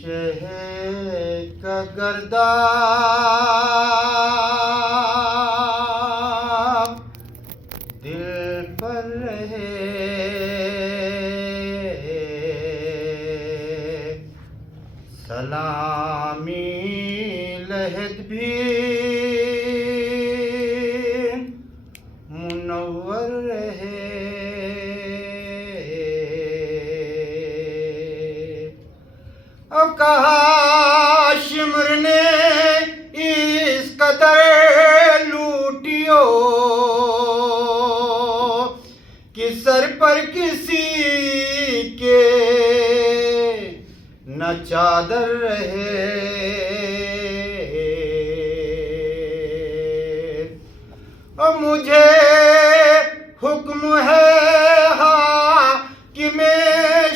شہر کا گرداب دل پر رہے، سلامی لہد بھی منور رہے، اب کہا شمر نے اس قدر لوٹیو کہ سر پر کسی کے نہ چادر رہے، اور مجھے حکم ہے حاکم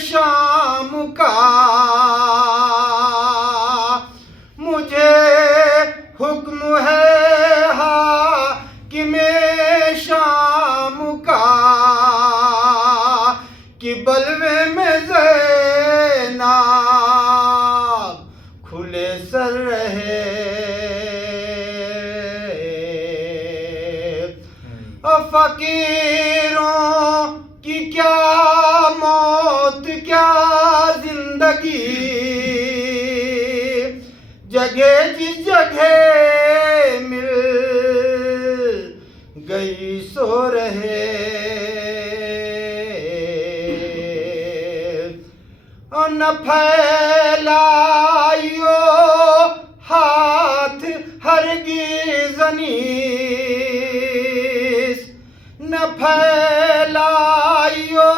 شام کا، مجھے حکم ہے حاکم شام کا کہ بلوے میں زینب کھلے سر رہے، فقیروں کی کیا موت کیا زندگی، جگہ جس جگہ مل گئی سو رہے، اور نہ پھیلائیو ہاتھ ہرگز انیس، نہ پھیلائیو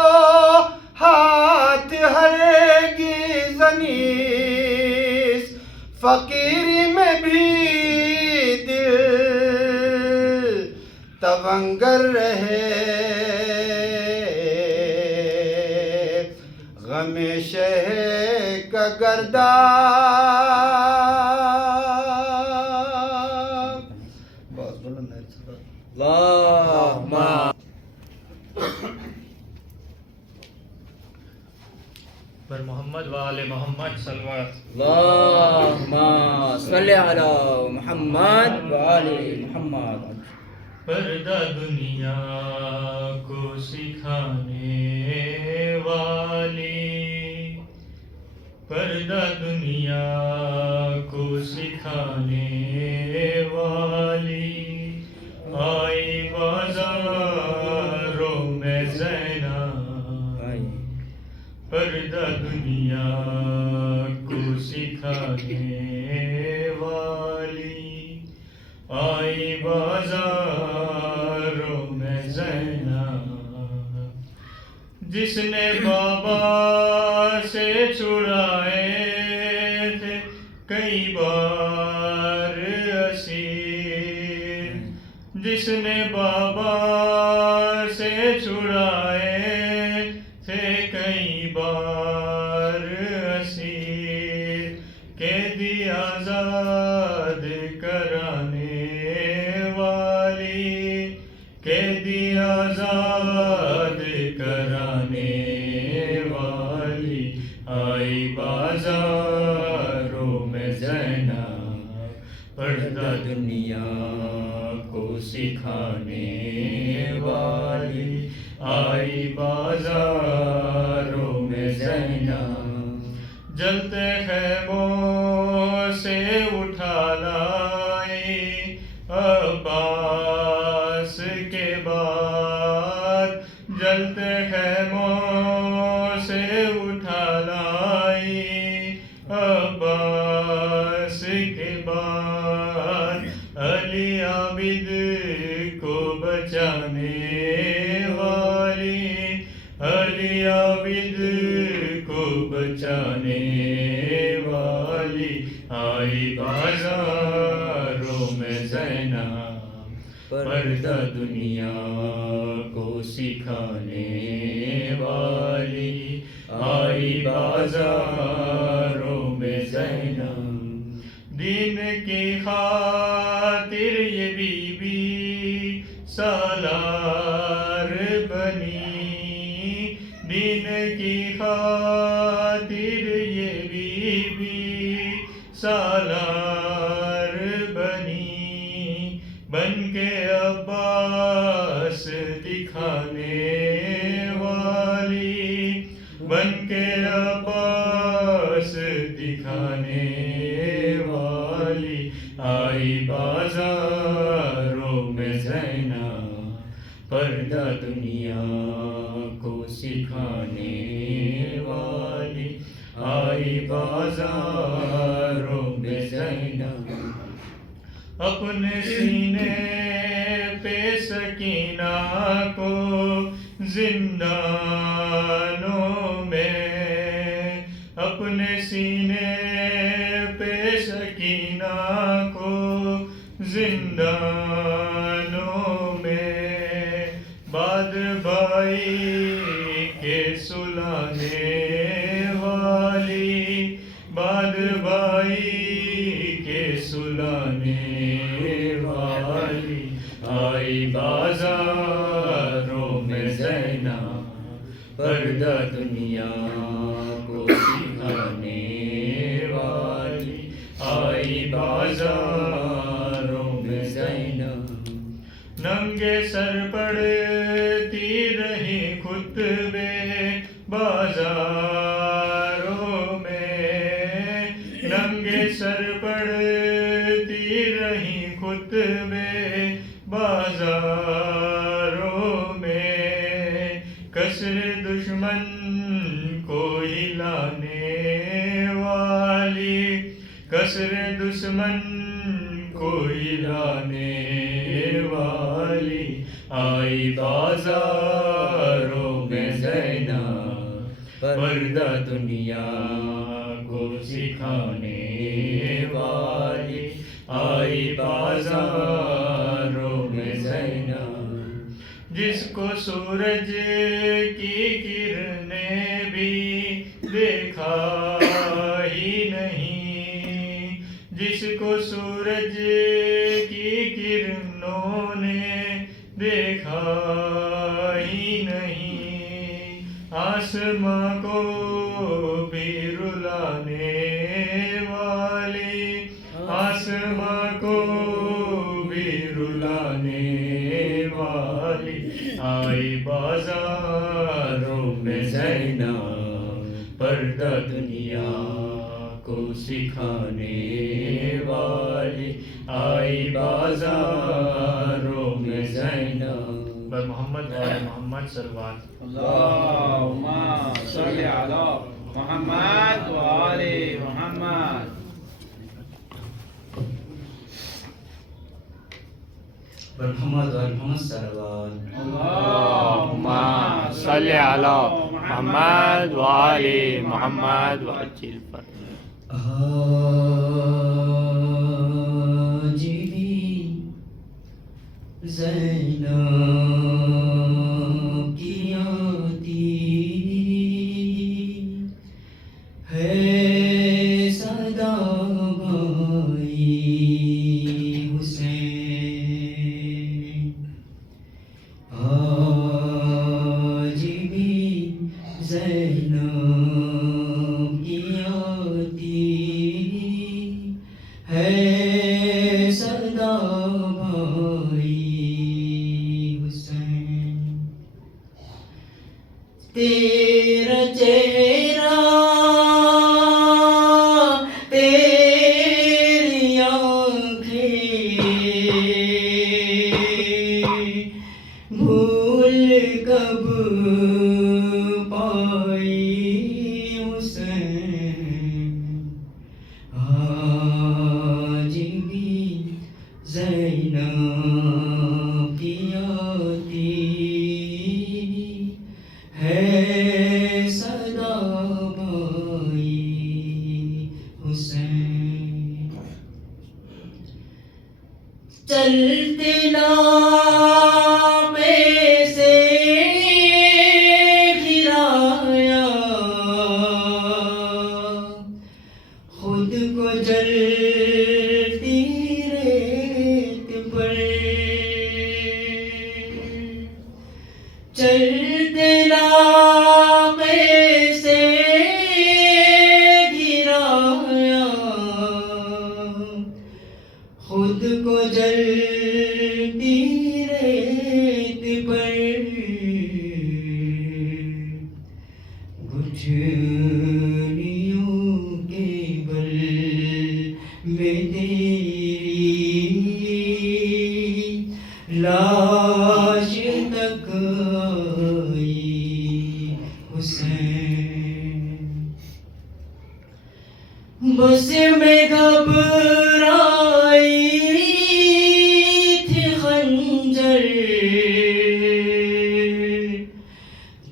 ہاتھ ہرگز انیس، فقیری میں بھی دل تونگر رہے، غم شہر کا گرداب بہت بلند ہے اللہم پر محمد و آل محمد صلوات. اللہم صلی علی محمد و آل محمد. پردہ دنیا کو سکھانے والی، پردہ دنیا کو سکھانے والی، آئی بازاروں میں زینب، پردہ دنیا کو سکھانے والی، آئی بازاروں میں زینب، جس نے بابا سے چھڑائے تھے کئی بار اسیر، جس نے بابا سے چھڑائے تھے کئی بار اسیر، قیدی آزاد کرانے والی، قیدی آزاد کرانے والی، آئی بازاروں میں زینب، پردہ دنیا کو سکھانے والی، آئی بازاروں میں زینب، جلتے خیموں سے اٹھا لائی عباس کے بعد، جلتے خیموں سے اٹھا لائی عباس کے بعد، علی عابد کو بچانے والی، علی عابد کو بچانے والی، آئی بازاروں میں زینب، پردہ دنیا کو سکھانے والی، آئی بازاروں میں زینب، دین کی خاطر یہ بی بی سالار بنی، دین کی خاطر یہ بی بی سالار بنی، بن کے عباس دکھانے والی، بن کے عباس دکھانے والی، آئی بازاروں میں زینب پردہ دنیا کو سکھانے والی، آئی بازاروں میں زینب، اپنے سینے پہ سکینہ کو زندانوں میں، اپنے سینے پہ سکینہ کو زندانوں میں، باد بھائی کے سلانے والی، باد بھائی کے سلانے والی، آئی بازاروں میں زینب پردہ دنیا کو سکھانے والی، آئی بازاروں میں زینب، ننگے سر پڑتی رہی خطبے بازاروں میں، ننگے سر پڑتی رہی خطبے بازاروں میں، کسر دشمن کو ہلانے والی، کسر دشمن کو ہلانے والی، آئی بازاروں میں زینب پردہ دنیا کو سکھانے والی، آئی بازاروں میں زینب، جس کو سورج کی کرنیں بھی دیکھا ہی نہیں، جس کو سورج کی کرنوں نے دیکھا ہی نہیں، آسماں کو بھی رلانے والی، آسماں کو بھی رلانے والی، آئی بازاروں میں زینب پردہ دنیا کو سکھانے والی، آئی بازاروں میں زینب، محمد وآل محمد صلوات، اللہم صلی علی محمد وآل محمد. محمد وآل محمد صلوات، اللہم صلی علی محمد وآل محمد وعجل فرجہ. آج بھی زینب کی آتی ہے صدا بھائی حسین، آج بھی زینب کی آتی ہے صدا بھائی حسین، تیرا چہرہ تیری آنکھیں بھول کب پائی حسین، آج بھی زینب کی آتی ہے صدا بھائی حسین، چلتے لامے سے گرایا، خود کو جلتی ریت پر، چلتے لامے سے گرایا، بس میں گھبرائی تھی خنجر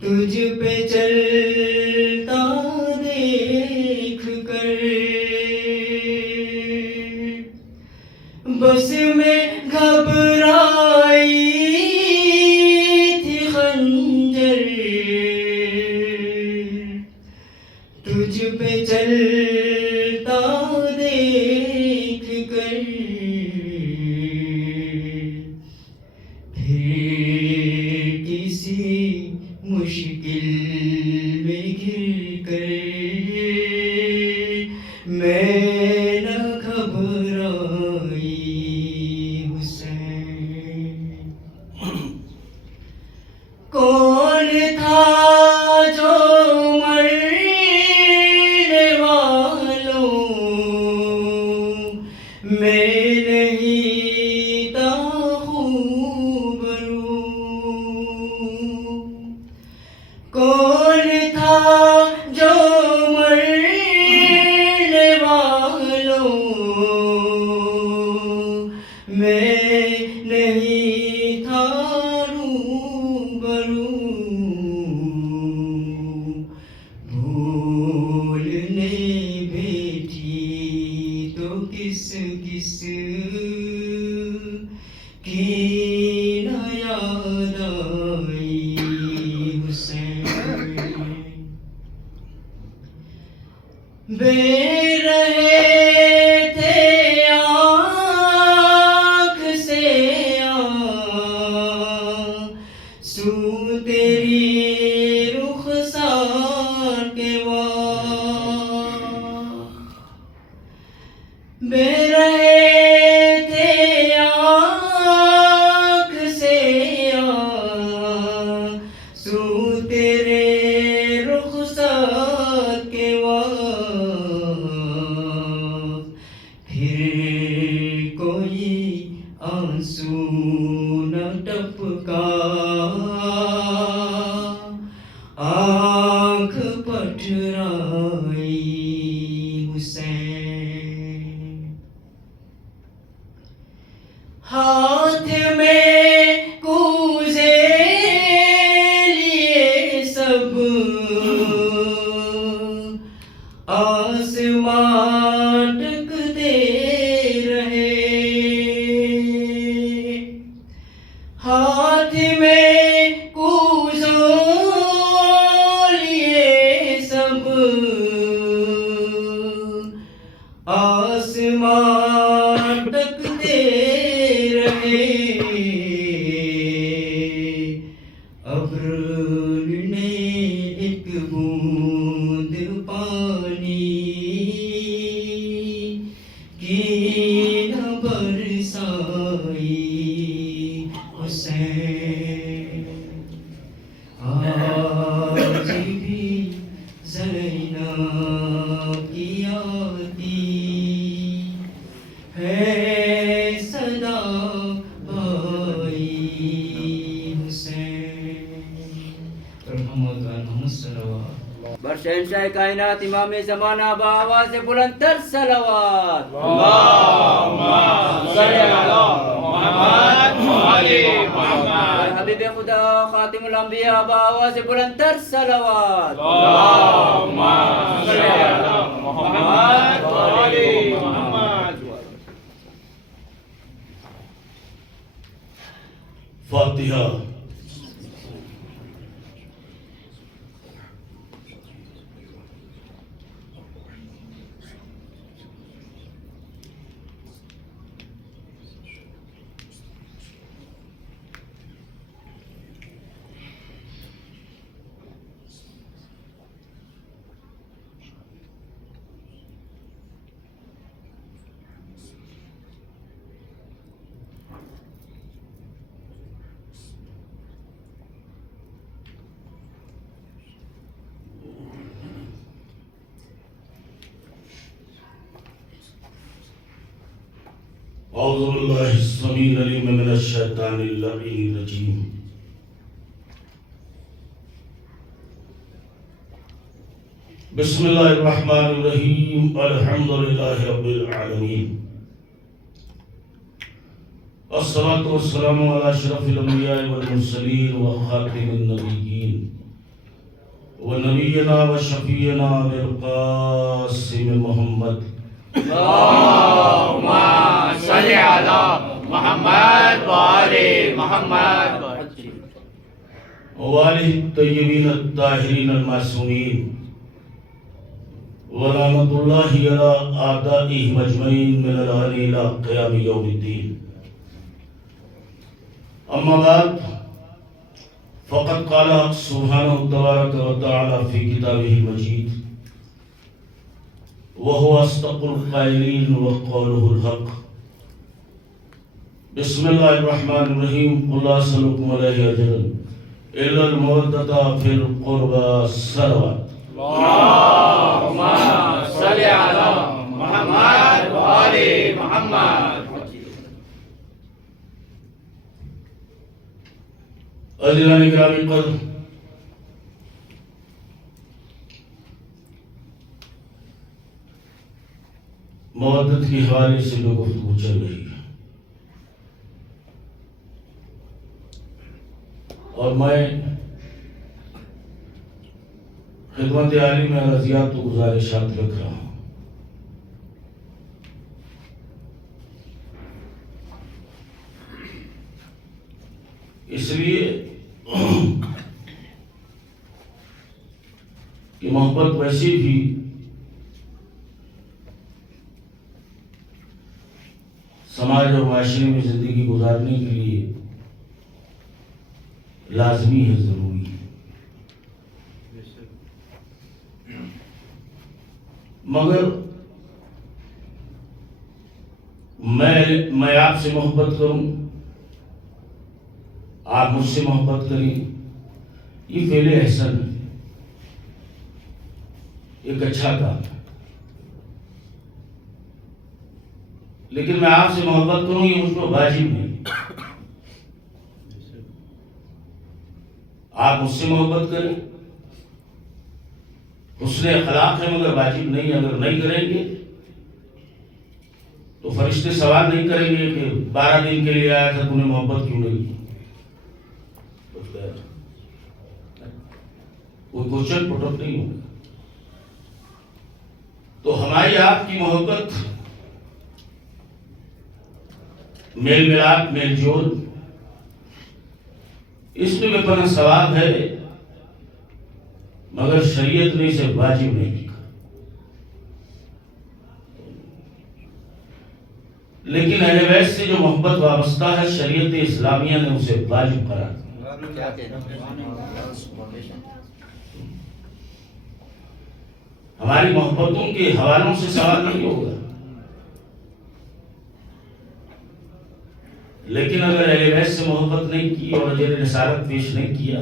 تجھ پہ چلتا دیکھ کر، بس میں گھبرائی تھی خنجر تجھ پہ چلتا دیکھ کر، پھر کسی مشکل میں گر کر میں نہ گھبرائی حسین۔ کون تھا جو مرنے والوں میں نہیں تھا خوبرو، کون تھا جو مرنے والوں میں نہیں تھا روبرو، بھولنے بیٹھی تو کس کس کی نہ یاد آئی حسین۔ بے رہے تھے آنکھ سے آنسو تیری رخسار کے واہ، بے رہے تھے آنکھ سے آنسو تیرے رخسار کے واہ، پھر کوئی آنسو نہ ٹپکا آنکھ پٹرائی حسین۔ ہاتھ میں کوزے لیے سب آسمان ٹکتے رہے، ہاتھ میں کوزوں لیے سب آسمان ٹکتے رہے، ابر نے ایک بوند پانی کی نہ برسائی حسین۔ آج بھی زینب کی آتی ہے صدا بھائی حسین۔ محمد صلوات بر شہنشاہ کائنات امام زمانہ بآواز بلند تر صلوات۔ اللہم صلی علی محمد و آل محمد۔ حبیب خدا خاتم الانبیاء بآواز بلند تر صلوات۔ اللہم صلی علی محمد و آل محمد۔ فاتحہ۔ اعوذ باللہ السمیع العلیم من الشیطان اللعین الرجیم۔ بسم اللہ الرحمن الرحیم الحمد للہ رب العالمین الصلاة والسلام علی اشرف الانبیاء والمرسلین وخاتم النبیین ونبینا وشفینا بالقاسم محمد اللہم صلی علی محمد وآل محمد وآلہ الطیبین الطاہرین المعصومین ولعنۃ اللہ علی اعدائہم اجمعین من الآن الی قیام یوم الدین اما بعد فقد قال سبحانہ تبارک و تعالی فی کتابہ المجید وهو اصدق القائلین وقولہ الحق بسم اللہ الرحمن الرحیم قل لا اسألکم علیہ اجرا الا المودۃ فی القربى صلوات اللہم صلی علی محمد وآل محمد عزیزان گرامی قدر، مودت کے حوالے سے جو گفتگو چل رہی ہے اور میں خدمت عالی میں عرضیات و گزارشات رکھ رہا ہوں۔ اس لیے کہ محبت ویسے بھی سماج اور معاشرے میں زندگی گزارنے کے لیے لازمی ہے، ضروری ہے، مگر میں آپ سے محبت کروں، آپ مجھ سے محبت کریں، یہ فعل احسن ہے، ایک اچھا کام ہے، لیکن میں آپ سے محبت کروں یہ مجھ پر واجب نہیں۔ آپ مجھ سے محبت کریں، حسن اخلاق ہے مگر واجب نہیں۔ اگر نہیں کریں گے تو فرشتے سوال نہیں کریں گے کہ 12 دن کے لیے آیا تھا تو نے محبت کیوں نہیں کی؟ کوئی کوشچن پٹ اپ نہیں ہوگا۔ تو ہماری آپ کی محبت، میل ملاپ، میل جول، اس میں بے پناہ ثواب ہے، مگر شریعت نے اسے واجب نہیں لکھا۔ لیکن اہل بیت سے جو محبت وابستہ ہے، شریعت اسلامیہ نے اسے واجب قرار دیا۔ ہماری محبتوں کے حوالوں سے سوال نہیں ہوگا، لیکن اگر اہل بیت سے محبت نہیں کی اور اجر رسالت پیش نہیں کیا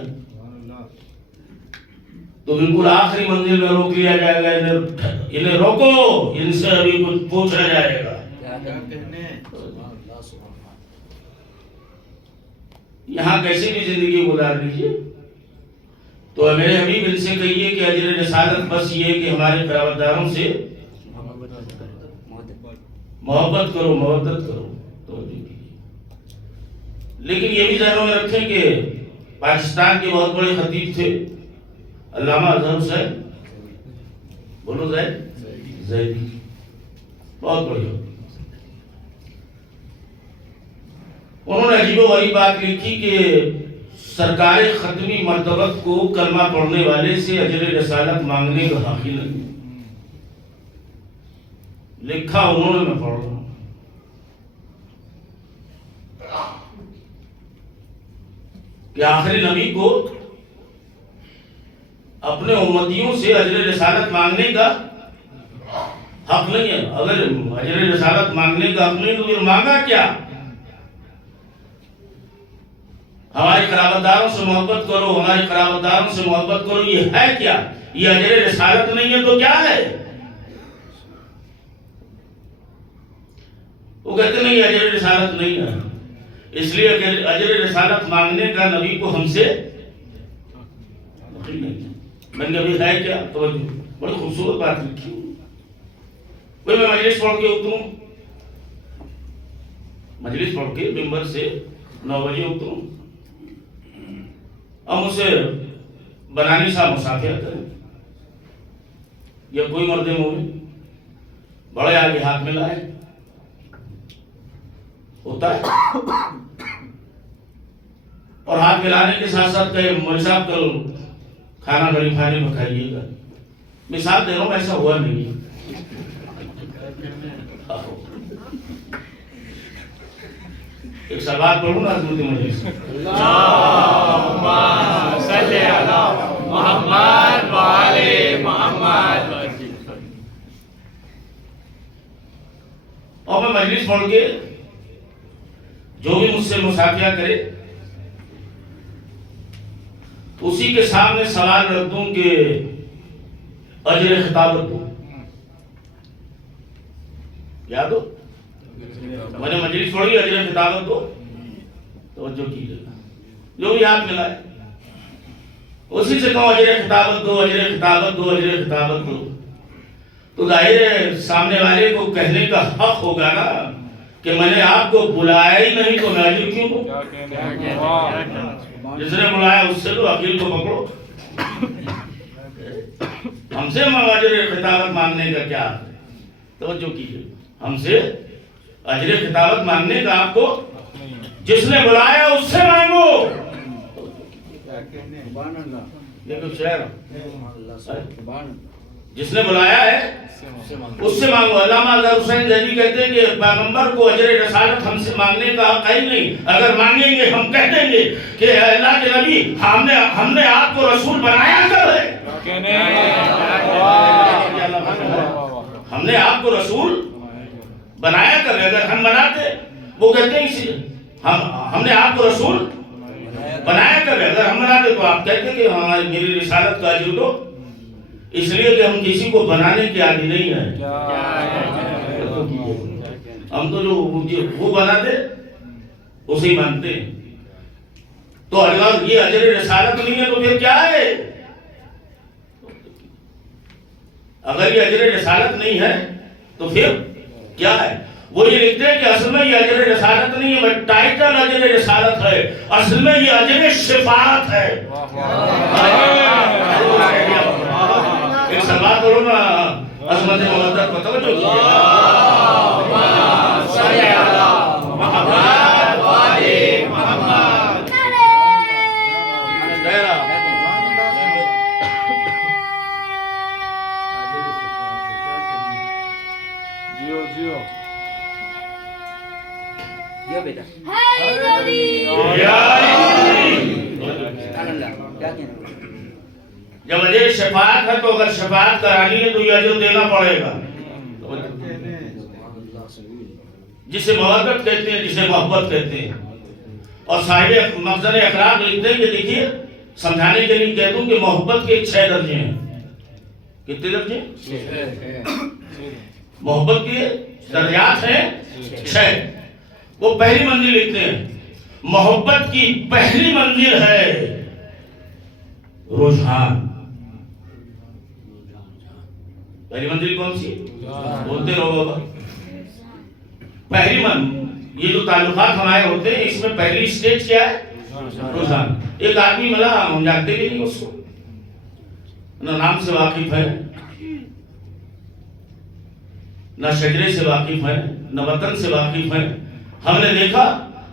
تو بالکل آخری منزل میں روک لیا جائے گا، انہیں روکو، ان سے ابھی کچھ پوچھا جائے گا۔ یہاں کیسے بھی زندگی گزار لیجیے، تو میرے حبیب ان سے کہیے کہ اجر رسالت بس یہ کہ ہمارے قرابت داروں سے محبت کرو، مودت کرو، توجہ کیجیے۔ لیکن یہ بھی ذہنوں میں رکھیں کہ پاکستان کے بہت بڑے خطیب تھے علامہ اظہر حسین، بولو زیدی، بہت بڑے، انہوں نے عجیب و غریب بات لکھی کہ سرکار ختمی مرتبت کو کلمہ پڑھنے والے سے اجر رسالت مانگنے کا حق ہی نہیں۔ لکھا انہوں نے، میں پڑھ رہا ہوں، کہ آخری نبی کو اپنے امتیوں سے اجر رسالت مانگنے کا حق نہیں ہے۔ اگر اجر رسالت مانگنے کا حق نہیں تو پھر مانگا کیا؟ ہماری قرابت داروں سے محبت کرو، ہماری قرابت داروں سے محبت کرو، یہ ہے کیا؟ یہ اجر رسالت نہیں ہے تو کیا ہے؟ وہ کہتے نہیں اجر رسالت نہیں ہے، اس لیے کہ اجر رسالت مانگنے کا نبی کو ہم سے نہیں۔ میں نے کہا ہے کیا؟ توجہ، بڑی خوبصورت بات لکھی. بھائی میں مجلس پڑھ کے اتروں، مجلس پڑھ کے ممبر سے 9 بجے اتروں، اب مجھ سے بنانی صاحب مسافر کریں یا کوئی مرد مومن بڑے آگے ہاتھ میں لائے ہوتا ہے، اور ہاتھ ملانے کے ساتھ ساتھ کہے مولوی صاحب کل کھانا بڑی کھانے میں کھائیے گا. مثال دے رہا ہوں، ایسا ہوا نہیں. ایک سوال پڑھوں نا عظمت مجلس. اللہم صلی علی محمد و آل محمد. اور میں مجلس پڑھ کے جو بھی مجھ سے مصافحہ کرے اسی کے سامنے سوال رکھ دوں کہ اجر خطابت دوں. یاد ہو میں نے مجلس پڑھی اجر خطابت دو. توجہ کیجیے، جو بھی ہاتھ ملائے اسی سے کہو اجر خطابت دو، اجر خطابت دو، اجر خطابت دو. تو ظاہر ہے سامنے والے کو کہنے کا حق ہوگا نا کہ میں نے آپ کو بلایا ہی نہیں تو میں اجر کیوں دوں؟ جس نے بلایا اس سے تو عقیل کو پکڑو. ہم سے اجر خطابت مانگنے کا کیا ہے؟ توجہ کیجیے، ہم سے اجر خطابت مانگنے کا آپ کو جس نے بلایا اس سے مانگو. یہ کچھ شعر جس نے بلایا ہے اس سے مانگو. علامہ اظہر حسین ذہبی کہتے ہیں کہ پیغمبر کو اجر رسالت ہم سے مانگنے کا حق ہی نہیں. اگر مانگیں گے ہم کہہ دیں گے کہ اللہ کے نبی ہم نے آپ کو رسول بنایا کر ہے. ہم نے آپ کو رسول بنایا کر ہے. اگر ہم بناتے وہ کہتے ہیں ہم نے آپ کو رسول بنایا کر ہے. اگر ہم بناتے تو آپ کہتے کہ ہاں میری رسالت کا اجر دو. اس لیے کہ ہم کسی کو بنانے کے عادی نہیں ہیں. ہم تو جو وہ بنا دے اسے ہی مانتے ہیں. تو اگر یہ اجر رسالت نہیں ہے تو پھر کیا ہے؟ اگر یہ اجر رسالت نہیں ہے تو پھر کیا ہے؟ وہ یہ لکھتے ہیں کہ اصل میں یہ اجر رسالت نہیں ہے، بٹ ٹائٹل اجر رسالت ہے. اصل میں یہ اجر شفاعت ہے. ایک سوال کرو نا عظمت محمد کو توجہ کیجیے. اللہم صلی علی محمد و آل محمد. جیو بیٹا. جب اجر شفاعت ہے تو اگر شفاعت کرانی ہے تو یہ اجر دینا پڑے گا. جسے محبت کہتے ہیں، جسے محبت کہتے ہیں. اور صاحب مخزن اخلاق لکھتے ہیں کہ دیکھیے سمجھانے کے لیے کہہ دوں کہ محبت کے 6 درجے ہیں. کتنے درجے؟ محبت کے درجات ہیں 6. وہ پہلی منزل لکھتے ہیں محبت کی پہلی منزل ہے رجحان. پہلی منزل کون سی؟ بولتے رہو بابا. پہلی یہ جو تعلقات ہمارے ہوتے ہیں اس میں پہلی سٹیج کیا ہے؟ رجحان. ایک آدمی ملا ہم جانتے بھی نہیں اس کو، نہ نام سے واقف ہے، نہ شجرے سے واقف ہے، نہ وطن سے واقف ہے. ہم نے دیکھا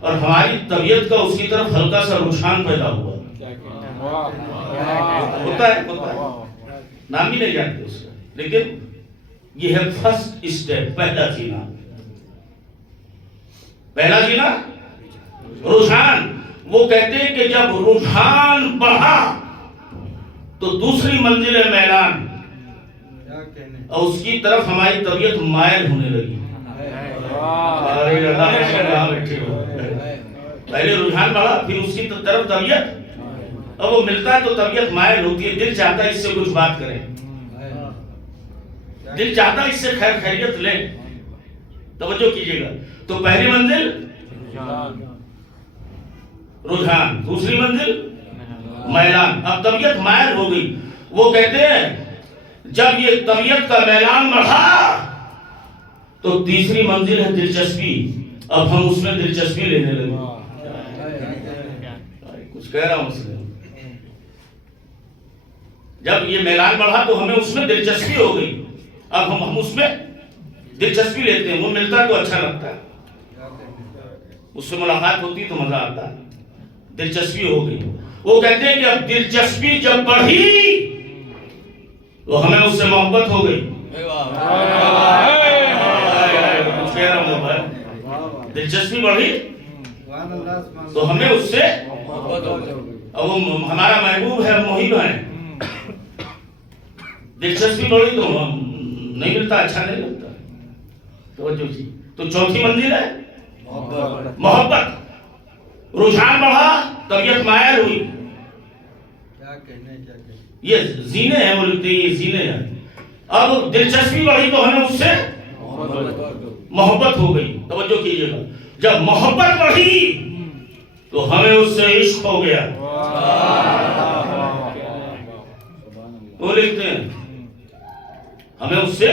اور ہماری طبیعت کا اس کی طرف ہلکا سا رجحان پیدا ہوا. ہوتا ہے نام بھی نہیں جانتے اس کا، لیکن یہ ہے فرسٹ اسٹیپ، پہلا جینا. پہلا جینا رجحان. وہ کہتے ہیں کہ جب رجحان بڑھا تو دوسری منزل ہے میلان، اور اس کی طرف ہماری طبیعت مائل ہونے لگی. پہلے رجحان بڑھا پھر اس کی طرف طبیعت، اب وہ ملتا ہے تو طبیعت مائل ہوتی ہے. دل چاہتا ہے اس سے کچھ بات کریں، دل چاہتا ہے اس سے خیر خیریت لیں. توجہ کیجیے گا. تو پہلی منزل رجحان، دوسری منزل میلان. اب طبیعت مائل ہو گئی. وہ کہتے ہیں جب یہ طبیعت کا میلان بڑھا تو تیسری منزل ہے دلچسپی. اب ہم اس میں دلچسپی لینے لگے. کچھ کہہ رہا ہوں اس میں. جب یہ میلان بڑھا تو ہمیں اس میں دلچسپی ہو گئی. اب ہم اس میں دلچسپی لیتے ہیں. وہ ملتا تو اچھا لگتا ہے, اس سے ملاقات ہوتی تو مزہ آتا ہے. دلچسپی ہو گئی. وہ کہتے ہیں کہ اب دلچسپی جب بڑھی تو ہمیں اس سے محبت ہو گئی. دلچسپی بڑھی تو ہمیں اس سے, اب وہ ہمارا محبوب ہے, محب ہے. دلچسپی بڑھی تو نہیں ملتا, اچھا نہیں لگتا. تو چوتھی منزل ہے محبت. رجحان بڑھا, طبیعت مائل ہوئی. یہ زینے ہیں, وہ لکھتے ہیں یہ زینے ہیں. اب دلچسپی بڑھی تو ہمیں اس سے محبت ہو گئی. توجہ کیجیے گا, جب محبت بڑھی تو ہمیں اس سے عشق ہو گیا. وہ لکھتے ہیں ہمیں اس سے,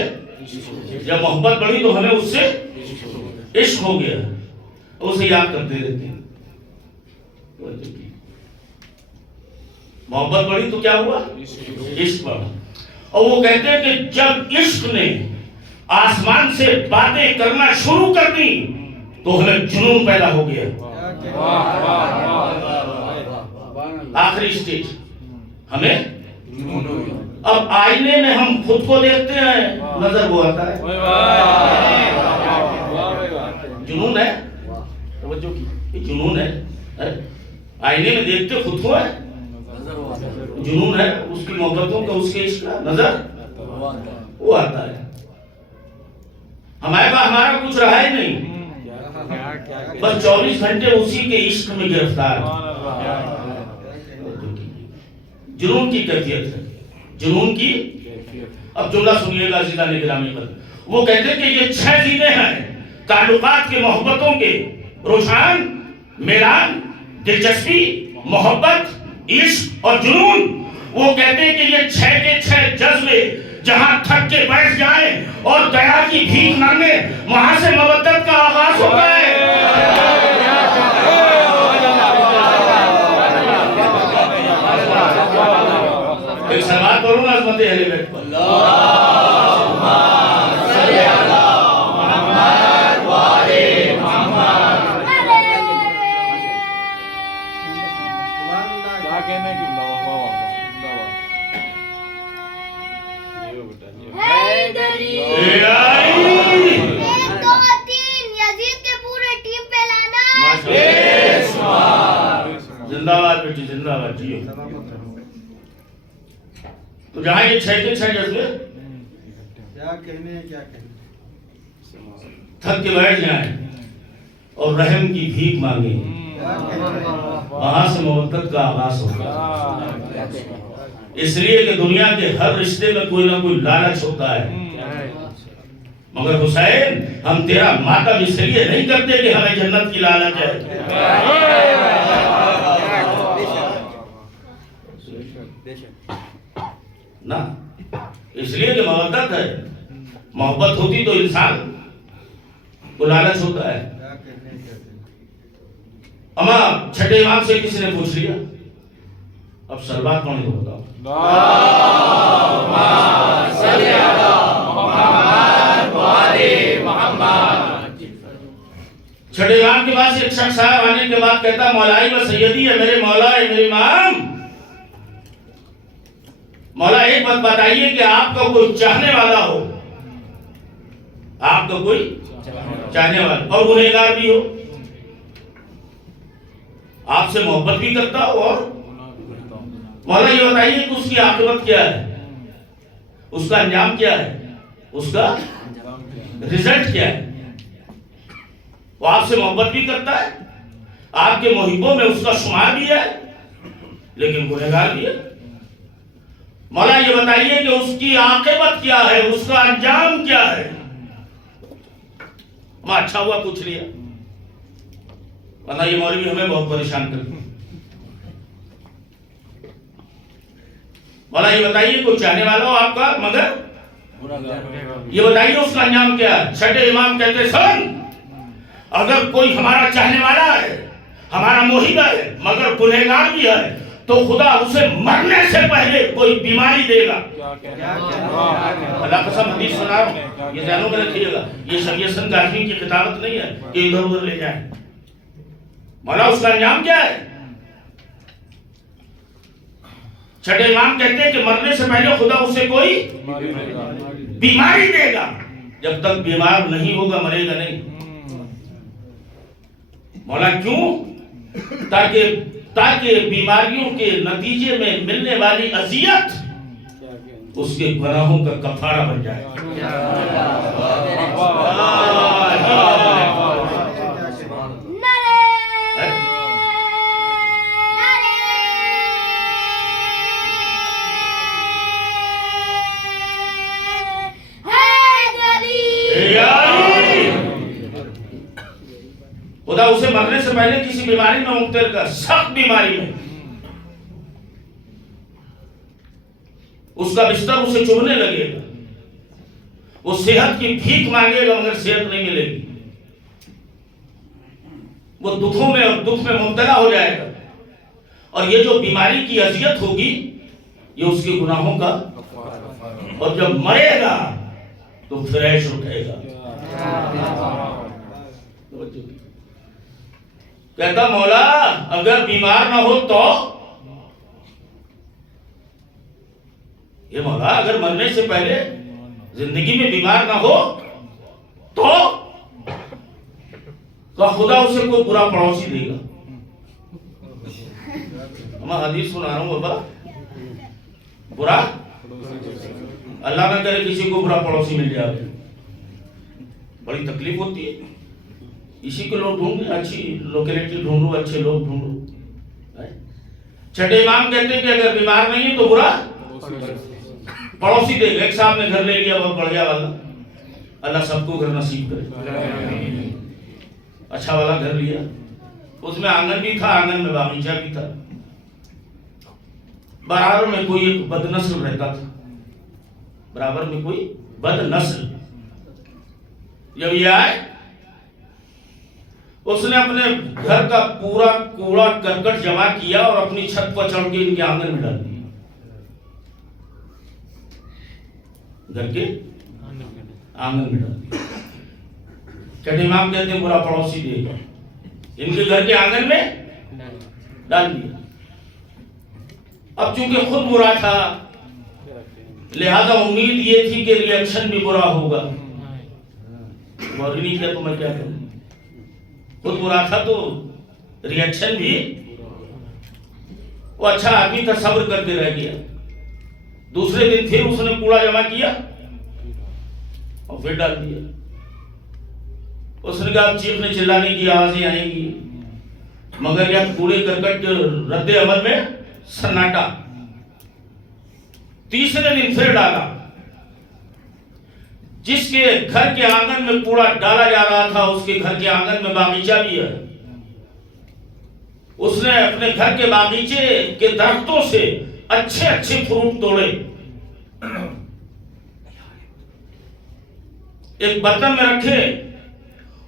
جب محبت بڑھی تو ہمیں اس سے عشق ہو گیا. اسے یاد کرتے رہتے ہیں. محبت بڑھی تو کیا ہوا, عشق بڑھا. اور وہ کہتے ہیں کہ جب عشق نے آسمان سے باتیں کرنا شروع کر دی تو ہمیں جنون پیدا ہو گیا. آخری سٹیج ہمیں, اب آئینے میں ہم خود کو دیکھتے ہیں, نظر وہ آتا ہے. جنون ہے, توجہ کی, جنون ہے. آئینے میں دیکھتے خود کو ہے, جنون ہے. اس کی محبتوں کا, اس کے عشق کا نظر وہ آتا ہے. ہمارے پاس ہمارا کچھ رہا ہی نہیں, بس 24 گھنٹے اسی کے عشق میں گرفتار. جنون کی کیفیت ہے, جنون کی. اب جملہ سنیے گا عزیزان گرامی پر. وہ کہتے ہیں کہ یہ 6 زینے ہیں تعلقات کے, محبتوں کے. رجحان, میلان, دلچسپی, محبت, عشق اور جنون. وہ کہتے ہیں کہ یہ 6 کے 6 جذبے جہاں تھک کے بیٹھ جائیں اور دیا کی بھیک مانگے, وہاں سے مودت کا آغاز ہوتا ہے. ایک سلوات پڑھو نا عظمت اہل بیت پر. اللہم صلی علی محمد و آل محمد. کیا کہنا ہے کہ زندہ باد بیٹی, زندہ باد جیو. تو جہاں یہ 6 کے 6 جذبے تھک کے بیٹھ جائیں اور رحم کی بھیک مانگیں, وہاں سے مودت کا آغاز ہوگا. اس لیے کہ دنیا کے ہر رشتے میں کوئی نہ کوئی لالچ ہوتا ہے, مگر حسین ہم تیرا ماتم اس لیے نہیں کرتے کہ ہمیں جنت کی لالچ ہے نا, اس لیے کہ مودت ہے. محبت ہوتی تو انسان کو لالچ ہوتا ہے. اما چھٹے امام سے کسی نے پوچھ لیا, اب سلوات پڑھنے کو بتاؤ. اللہم صلی علی محمد و آل محمد. چھٹے امام کے پاس ایک شخص صاحب آنے کے بعد کہتا, مولائی و سیدی ہے, میرے مولا ہے, میرے امام. مولا ایک بات بتائیے کہ آپ کا کوئی چاہنے والا ہو, آپ کا کوئی چاہنے والا اور گنہگار بھی ہو, آپ سے محبت بھی کرتا ہو, اور مولا یہ بتائیے کہ اس کی عاقبت کیا ہے, اس کا انجام کیا ہے, اس کا رزلٹ کیا ہے. وہ آپ سے محبت بھی کرتا ہے, آپ کے محبوں میں اس کا شمار بھی ہے, لیکن گنہگار بھی ہے. مولا یہ بتائیے کہ اس کی عاقبت کیا ہے, اس کا انجام کیا ہے. میں اچھا ہوا پوچھ لیا, ورنہ یہ مولوی ہمیں بہت پریشان کرتے. مولا یہ بتائیے کوئی چاہنے والا ہو آپ کا مگر یہ بتائیے اس کا انجام کیا ہے؟ چھٹے امام کہتے سن اگر کوئی ہمارا چاہنے والا ہے ہمارا محب ہے مگر گنہگار بھی ہے تو خدا اسے مرنے سے پہلے کوئی بیماری دے گا. اللہ قسم حدیث سنا رہا ہوں، یہ ذہنوں میں رکھیے گا. یہ شفیع حسن کاظمی کی کتابت نہیں ہے کہ ادھر ادھر لے جائیں. مولا اس کا انجام کیا ہے؟ چھٹے امام کہتے ہیں کہ مرنے سے پہلے خدا اسے کوئی بیماری دے گا. جب تک بیمار نہیں ہوگا مرے گا نہیں. مولا کیوں؟ تاکہ بیماریوں کے نتیجے میں ملنے والی اذیت اس کے گناہوں کا کفارہ بن جائے. خدا اسے مرنے سے پہلے کسی بیماری میں مبتلا کر، سخت بیماری میں اس کا بستر اسے چبھنے لگے گا، وہ صحت کی بھیک مانگے گا مگر صحت نہیں ملے گی، وہ دکھوں میں اور دکھ میں مبتلا ہو جائے گا، اور یہ جو بیماری کی اذیت ہوگی یہ اس کے گناہوں کا، اور جب مرے گا تو فریش اٹھے گا. کہتا مولا اگر بیمار نہ ہو تو یہ مولا اگر مرنے سے پہلے زندگی میں بیمار نہ ہو تو خدا اسے کوئی برا پڑوسی دے گا. میں حدیث سنا رہا ہوں بابا، برا اللہ نہ کرے کسی کو برا پڑوسی مل جائے، بڑی تکلیف ہوتی ہے. اسی کو لوگ ڈھونڈیں، اچھی لوکیلٹی ڈھونڈو، اچھے لوگ ڈھونڈو. چھٹے امام کہتے ہیں کہ اگر بیمار نہیں ہے تو برا پڑوسی دے گا. ایک صاحب نے گھر لے لیا بہت بڑھیا والا، اللہ سب کو گھر نصیب کرے. اچھا والا گھر لیا، اس میں آنگن بھی تھا، آنگن میں باغیچہ بھی تھا. برابر میں کوئی ایک بد نسل رہتا تھا، برابر میں کوئی بد نسل. جب یہ آئے اس نے اپنے گھر کا پورا کوڑا کرکٹ جمع کیا اور اپنی چھت پر چڑھ کے ان کے آنگن میں ڈال دیا. گھر کے آنگن میں ڈال دیا. چھٹے امام کہتے ہیں برا پڑوسی دے گا، ان کے گھر کے آنگن میں ڈال دیا. اب چونکہ خود برا تھا لہذا امید یہ تھی کہ ریئیکشن بھی برا ہوگا. اور نہیں کیا تو میں کیا کروں، خود برا تھا تو ریئیکشن بھی. وہ اچھا آدمی تھا، صبر کر کے رہ گیا. دوسرے دن پھر اس نے کوڑا جمع کیا اور پھر ڈال دیا. اس نے کہا اب چیخنے چلانے کی آوازیں آئیں گی مگر یا کوڑے کرکٹ رد عمل میں سناٹا. تیسرے دن پھر ڈالا. جس کے گھر کے آنگن میں کوڑا ڈالا جا رہا تھا اس کے گھر کے آنگن میں باغیچہ بھی ہے. اس نے اپنے گھر کے باغیچے کے درختوں سے اچھے اچھے فروٹ توڑے، ایک برتن میں رکھے،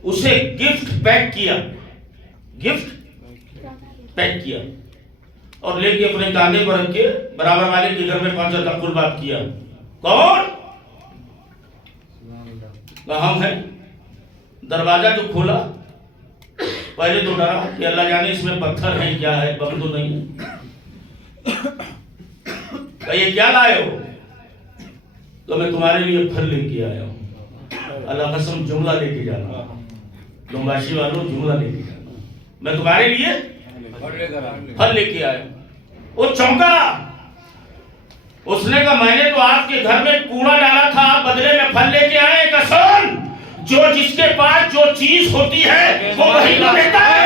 اسے گفٹ پیک کیا اور لے کے اپنے کاندھے پر رکھ کے برابر والے کے گھر میں پہنچا. تقبل بات کیا، کون؟ ہم ہیں. دروازہ جو کھولا پہلے تو ڈرا کہ اللہ جانے اس میں پتھر ہیں کیا ہے، بم تو نہیں ہے. کہ یہ کیا لائے ہو؟ تو میں تمہارے لیے پھل لے کے آیا ہوں. اللہ قسم جملہ لے کے جانا، لمباشی والوں جملہ لے کے جانا، میں تمہارے لیے پھل لے کے آیا ہوں. وہ چونکا، اس نے کہا میں نے تو آپ کے گھر میں کوڑا ڈالا تھا، آپ بدلے میں پھل لے کے آئے. قسم جو جس کے پاس جو چیز ہوتی ہے وہ وہی تو دیتا ہے.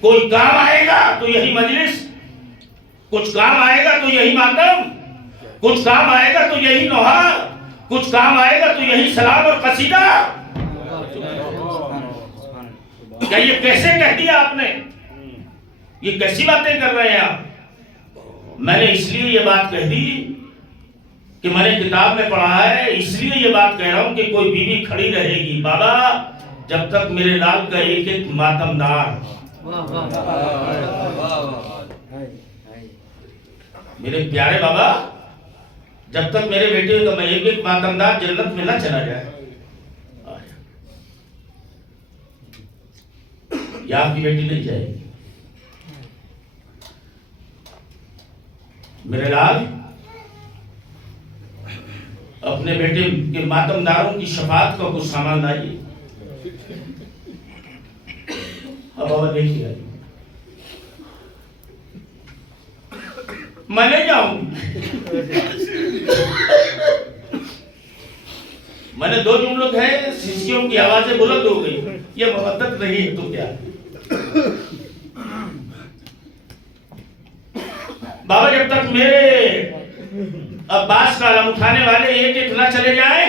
کوئی کام آئے گا تو یہی مجلس، کچھ کام آئے گا تو یہی ماتم، کچھ کام آئے گا تو یہی نوحہ، کچھ کام آئے گا تو یہی سلام اور قصیدہ۔ کیا یہ کیسے کہہ دیا آپ نے؟ یہ کیسی باتیں کر رہے ہیں آپ؟ میں نے اس لیے یہ بات کہہ دی کہ میں نے کتاب میں پڑھا ہے، اس لیے یہ بات کہہ رہا ہوں کہ کوئی بیوی کھڑی رہے گی بابا جب تک میرے لال کا ایک ایک ماتم دار، میرے پیارے بابا جب تک میرے بیٹے کا میں ایک ایک ماتم دار جنت میں نہ چلا جائے، یا آپ کی بیٹی نہیں جائے گی۔ میرے لال اپنے بیٹے کے ماتم داروں کی شفاعت کا کچھ سامان لائیے۔ اب بابا دیکھیے میں نہیں جاؤں، میں نے 2 جملوں کہے، سیسیوں کی آوازیں بلند ہو گئی، یہ مودت نہیں ہے تو کیا؟ بابا جب تک میرے عباس کا علم اٹھانے والے ایک ایک نہ چلے جائیں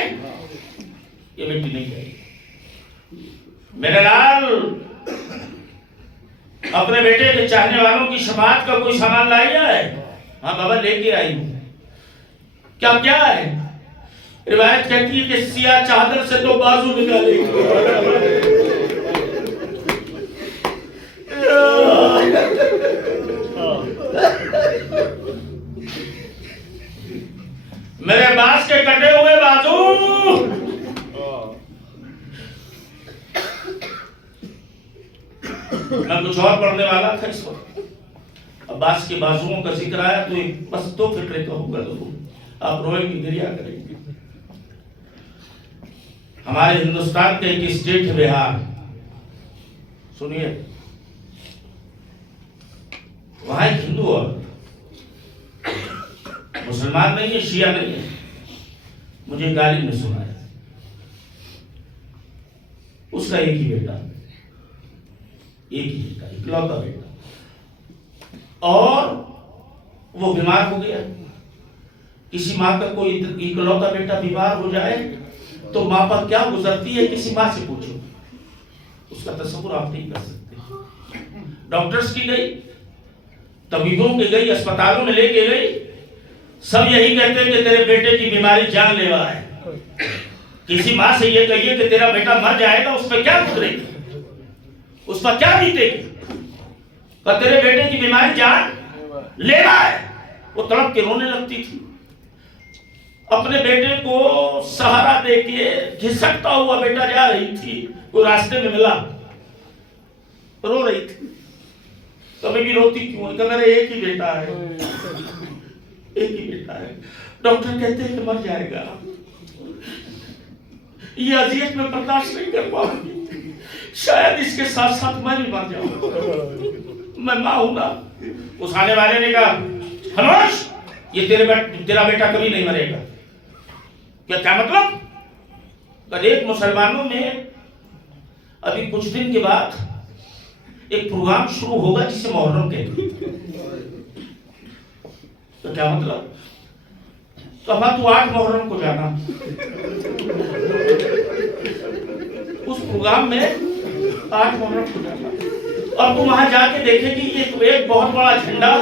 یہ بیٹی نہیں جائے گی۔ میرے لال اپنے بیٹے کے چاہنے والوں کی شفاعت کا کوئی سامان لائی ہے؟ ہاں بابا لے کے آئی ہوں۔ کیا ہے؟ روایت کہتی ہے کہ سیاہ چادر سے 2 بازو نکالے گی۔ میرے باس کے کٹے ہوئے بازو، میں کچھ اور پڑھنے والا تھا اس وقت، عباس کے بازوؤں کا ذکر آیا تو بس 2 فکرے کہوں گا ضرور، آپ روئیں گے گریا کریں گے۔ ہمارے ہندوستان کا ایک اسٹیٹ ہے بہار، سنیے، وہاں ایک ہندو عورت، مسلمان نہیں ہے، شیعہ نہیں ہے، مجھے غالب نے سنایا، اس کا ایک ہی بیٹا، اکلوتا بیٹا، اور وہ بیمار ہو گیا۔ کسی ماں کا کوئی اکلوتا بیٹا بیمار ہو جائے تو ماں پر کیا گزرتی ہے، کسی ماں سے پوچھو، اس کا تصور آپ نہیں کر سکتے۔ ڈاکٹرز کی گئی، طبیبوں کی گئی، اسپتالوں میں لے کے گئی، سب یہی کہتے ہیں کہ تیرے بیٹے کی بیماری جان لیوا ہے۔ کسی ماں سے یہ کہیے کہ تیرا بیٹا مر جائے گا، اس پہ کیا گزرے گی، اس پر کیا بیتے گی؟ کہ تیرے بیٹے کی بیماری جان لیوا ہے۔ وہ تڑپ کے رونے لگتی تھی، اپنے بیٹے کو سہارا دے کے گھسٹتا ہوا بیٹا جا رہی تھی، کوئی راستے میں ملا، رو رہی تھی۔ کبھی بھی روتی کیوں ہے؟ کہ میرا ایک ہی بیٹا ہے، ایک ہی بیٹا ہے، ڈاکٹر کہتے ہیں کہ مر جائے گا، یہ اذیت میں برداشت نہیں کر پاؤں گی، شاید اس کے ساتھ ساتھ میں بھی مر جاؤں، میں ماں ہوں نا۔ اس آنے والے نے کہا ہنوش یہ تیرا بیٹا کبھی نہیں مرے گا۔ کیا مطلب؟ ایک مسلمانوں میں ابھی کچھ دن کے بعد ایک پروگرام شروع ہوگا جسے محرم کہتے ہیں۔ تو کیا مطلب؟ تو ہاں تو 8 محرم کو جانا، اس پروگرام میں 8 محرم کو جانا، اور تم وہاں جا کے دیکھے گی ایک بہت بڑا جھنڈا،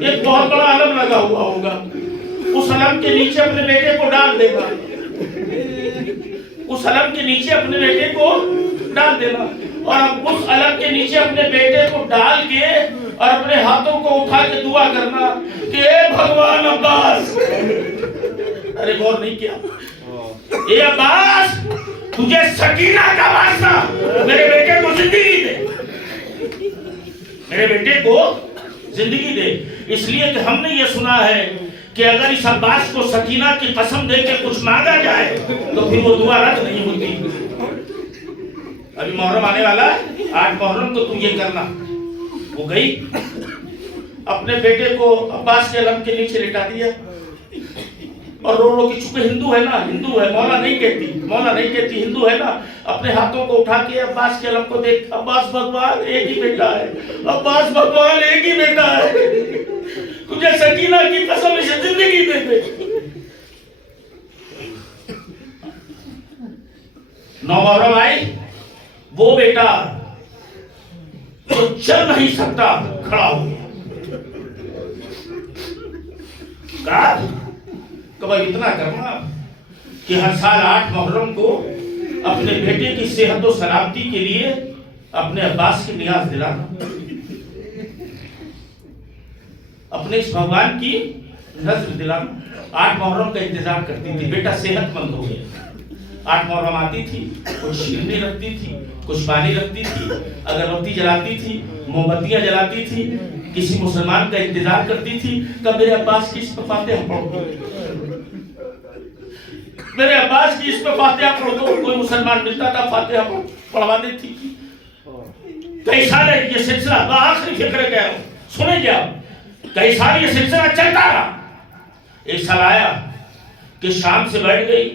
ایک بہت بڑا علم لگا ہوا ہوگا، اس علم کے نیچے اپنے بیٹے کو ڈال دے گا، اس علم کے نیچے اپنے بیٹے کو ڈال دینا، اور اس علم کے نیچے اپنے بیٹے کو ڈال کے اور اپنے ہاتھوں کو اٹھا کے دعا کرنا کہ اے بھگوان عباس، ارے غور نہیں کیا، اے عباس تجھے سکینہ کا واسطہ میرے بیٹے کو زندگی دے، میرے بیٹے کو زندگی دے۔ اس لیے کہ ہم نے یہ سنا ہے کہ اگر اس عباس کو سکینہ کی قسم دے کے کچھ مانگا جائے تو پھر وہ دعا رد نہیں ہوتی۔ ابھی محرم آنے والا ہے، 8 محرم کو تم یہ کرنا۔ وہ گئی اپنے بیٹے کو عباس کے علم کے نیچے لٹا دیا، اور رو رو کے چونکہ ہندو ہے نا، ہندو ہے، مولا نہیں کہتی ہندو ہے نا، اپنے ہاتھوں کو اٹھا کے عباس کے علم کو دیکھ، عباس بھگوان ایک ہی بیٹا ہے، عباس بھگوان ایک ہی بیٹا ہے، تجھے سکینہ کی قسم اسے زندگی دے دے۔ 9 محرم آئی، وہ بیٹا جو چل نہیں سکتا کھڑا ہو گیا، کہا کہ بھائی اتنا کرنا کہ ہر سال 8 محرم کو اپنے بیٹے کی صحت و سلامتی کے لیے اپنے عباس کی نیاز دلانا، اپنے اس بھگوان کی نظر دلانا۔ 8 محرم کا انتظار کرتی تھی، بیٹا صحت مند ہو گیا۔ 8 محرم آتی تھی، کچھ شیرنی رکھتی تھی، کچھ پانی رکھتی تھی، اگربتی جلاتی تھی، موم بتیاں جلاتی تھی، کسی مسلمان کا انتظار کرتی تھی کہ میرے عباس کی اس پہ فاتحہ پڑھ دو، میرے عباس کی اس پہ فاتحہ پڑھ دو۔ کوئی مسلمان ملتا تھا فاتحہ پڑھوا دیتی تھی۔ کئی سال یہ سلسلہ، آخری فکر کہہ رہا ہوں، سنیں گے آپ، کئی سال یہ سلسلہ چلتا رہا۔ ایک سال آیا کہ شام سے بیٹھ گئی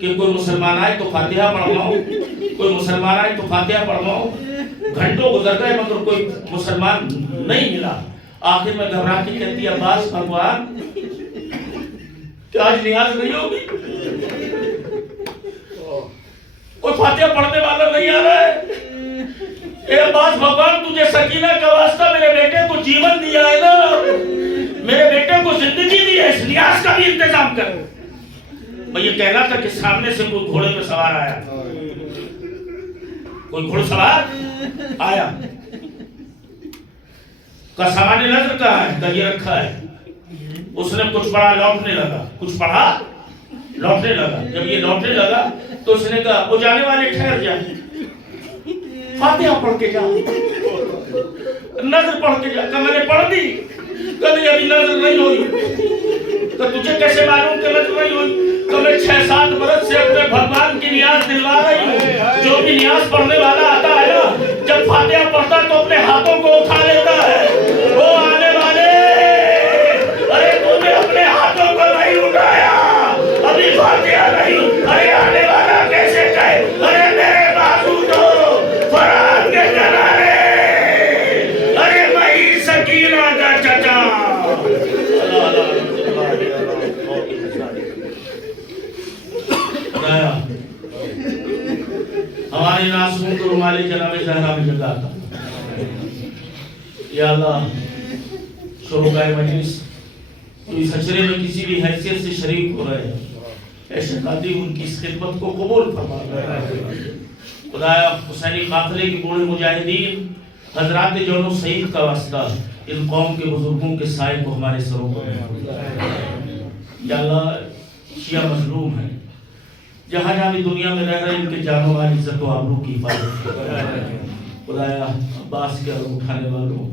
کہ کوئی مسلمان آئے تو فاتحہ پڑھواؤں، کوئی مسلمان آئے تو فاتحہ پڑھواؤں۔ گھنٹوں گزر گئے مگر کوئی مسلمان نہیں ملا۔ آخر میں گھبرا کے کہتی عباس بھگوان کیا آج نیاز نہیں ہوگی؟ کوئی فاتحہ پڑھنے والا نہیں آ رہا ہے۔ اے عباس بھگوان تجھے سکینہ کا واسطہ میرے بیٹے کو جیون دیا ہے نا، میرے بیٹے کو زندگی دی ہے، اس نیاز کا بھی انتظام کر۔ میں یہ کہنا تھا کہ سامنے سے کوئی گھوڑے پہ سوار آیا، کوئی گھوڑ سوار آیا، کا سامان نظر کہاں ہے؟ کہ یہ رکھا ہے۔ اس نے کچھ پڑھا، لوٹنے لگا، کچھ پڑھا لوٹنے لگا۔ جب یہ لوٹنے لگا تو اس نے کہا وہ جانے والے ٹھہر جا، فاتحہ پڑھ کے جا، نظر پڑھ کے جا۔ کہ میں نے پڑھ دی، کبھی ابھی نظر نہیں ہوئی۔ کہ تجھے کیسے معلوم کہ نظر نہیں ہوئی؟ کہ میں 6-7 برس سے اپنے بھگوان کی نیاز دلوا رہی ہوں۔ جو بھی نیاز پڑھنے والا آتا ہے نا، جب فاتحہ پڑھتا تو اپنے ہاتھوں کو اٹھا لیتا ہے۔ وہ آنے والے، ارے تو نے اپنے ہاتھوں کو نہیں اٹھایا، ابھی فاتحہ نہیں، ارے آنے والا کیسے کہے ارے میرے بازو تو فرات کے کنارے، ارے میں سکینہ کا چچا۔ ہمارے ناسوں کو رومال جناب زہرا میں جگہ تھا۔ یا اللہ شروع مجلس تو اس حشرے میں کسی بھی حیثیت سے شریک ہو رہے ہیں، اے شہزادی ان کی اس خدمت کو قبول فرما۔ خدایا حسینی قافلے کے بوڑھے مجاہدین حضرات جون و سعید کا واسطہ ان قوم کے بزرگوں کے سائے کو ہمارے سروں پر۔ یا اللہ شیعہ مظلوم ہیں، جہاں جہاں بھی دنیا میں رہ رہے ہیں، ان کے جان و مال عزت و آبرو کی حفاظت کر۔ خدایا عباس کے علم اٹھانے والوں،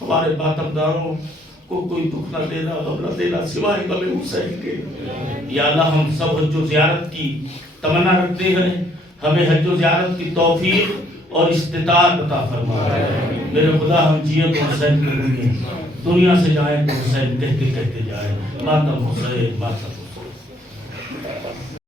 ہمارے ماتمداروں کو کوئی دکھ نہ دینا، غم نہ دینا سوائے غم حسین کے۔ یا اللہ ہم سب حج و زیارت کی تمنا رکھتے ہیں، ہمیں حج و زیارت کی توفیق اور استطاعت عطا فرما۔ میرے خدا ہم جیے تو حسین کریں گے، دنیا سے جائیں تو حسین کہتے کہتے جائیں، ماتم حسین ماتم